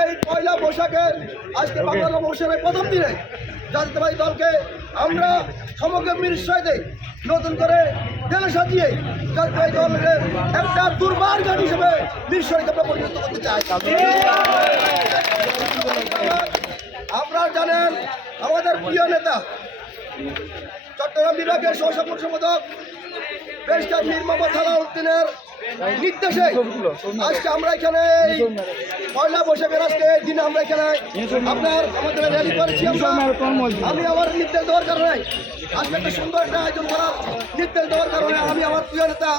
এই পয়লা বৈশাখের আজকে বাংলা নববর্ষের প্রথম দিনে জাতীয়তাবাদী দলকে আমরা সমগ্র নিশ্চয় দেই নতুন করে ঢেলে সাজিয়ে জাতীয়তাবাদী দলকে একটা দুর্বার গান হিসেবে নিশ্চয়কে আমরা পরিণত করতে চাই। আপনারা জানেন আমাদের প্রিয় নেতা চট্টগ্রাম বিভাগের সহসভাপতি সম্পাদক ব্যারিস্টার মীর মোহাম্মদ সালাউদ্দিনের নির্দেশে আজকে আমরা এখানে পয়লা বৈশাখের আজকে এই দিনে আমরা এখানে আপনার আমাদের র্যালি করেছি আমরা। আমি আমার নির্দেশ দেওয়ার কারণে আজকে একটা সুন্দর একটা আয়োজন করার নির্দেশ দেওয়ার কারণে আমি আমার প্রিয় নেতা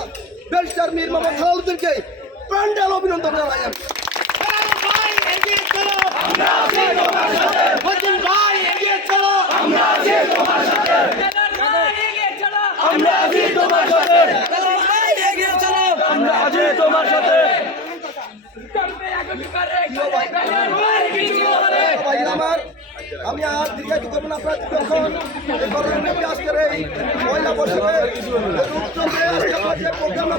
ব্যারিস্টার মীর মোহাম্মদ সালাউদ্দিনকে প্রাণডাল অভিনন্দন জানাই আমি। আমরা আছি তোমার সাথে বদল ভাই এগিয়ে চলো আমরা আছি তোমার সাথে ভাই এগিয়ে চলো আমরা আছি তোমার সাথে ভাই এগিয়ে চলো আমরা আছি তোমার সাথে। আমার আমি আর দীর্ঘায়িত করব না আপনার যখন এই আজকের এই যে প্রোগ্রাম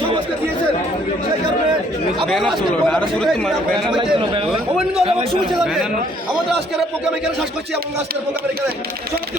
সমাজকে দিয়েছেন, সেই কারণে আমাদের আজকের প্রোগ্রাম এখানে শেষ করছি এবং আজকের প্রোগ্রামের এখানে সমাপ্তি